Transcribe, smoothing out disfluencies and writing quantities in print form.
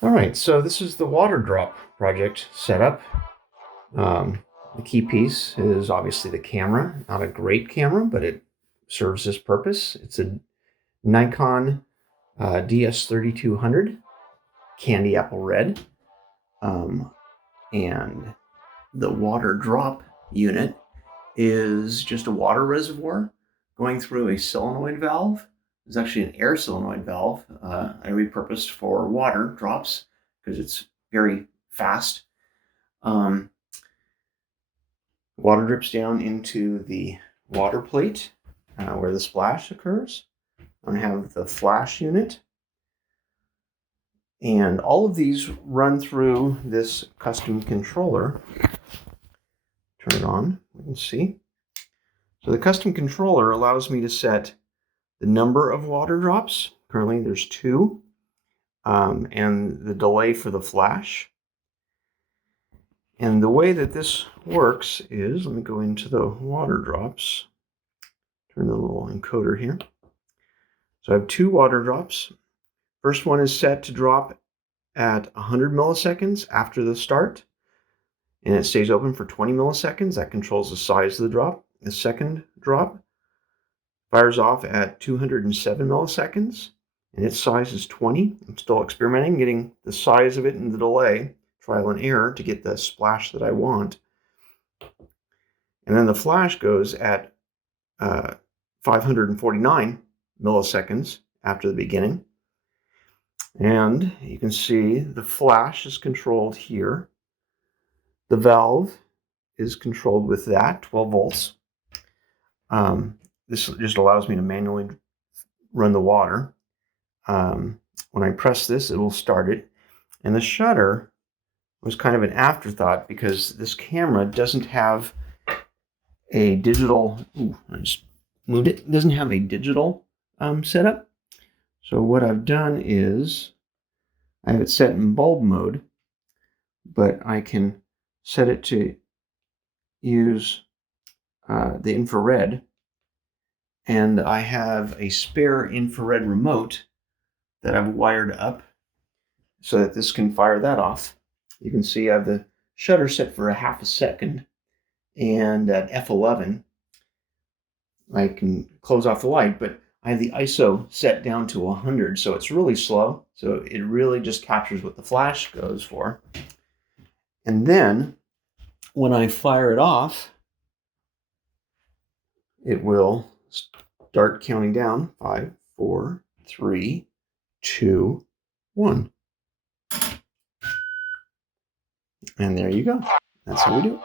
All right, so this is the water drop project setup. The key piece is obviously the camera. Not a great camera, but it serves this purpose. It's a Nikon DS3200 candy apple red. Um, and the water drop unit is just a water reservoir going through a solenoid valve. It's actually an air solenoid valve I repurposed for water drops because it's very fast. Um, Water drips down into the water plate where the splash occurs. I have the flash unit, and all of these run through this custom controller. Turn it on, you can see. So the custom controller allows me to set the number of water drops. Currently there's 2, and the delay for the flash. And the way that this works is, let me go into the water drops, turn the little encoder here. So I have 2 water drops. First one is set to drop at 100 milliseconds after the start, and it stays open for 20 milliseconds. That controls the size of the drop. The second drop fires off at 207 milliseconds, and its size is 20. I'm still experimenting, getting the size of it and the delay, trial and error, to get the splash that I want. And then the flash goes at 549 milliseconds after the beginning. And you can see the flash is controlled here. The valve is controlled with that, 12 volts. This just allows me to manually run the water. When I press this, it will start it. And the shutter was kind of an afterthought because this camera doesn't have a digital, I just moved it. It doesn't have a digital setup. So what I've done is I have it set in bulb mode, but I can set it to use the infrared, and I have a spare infrared remote that I've wired up so that this can fire that off. You can see I have the shutter set for a half a second, and at F11 I can close off the light, but I have the ISO set down to 100, so it's really slow. So it really just captures what the flash goes for. And then when I fire it off, it will start counting down. 5, 4, 3, 2, 1. And there you go. That's how we do it.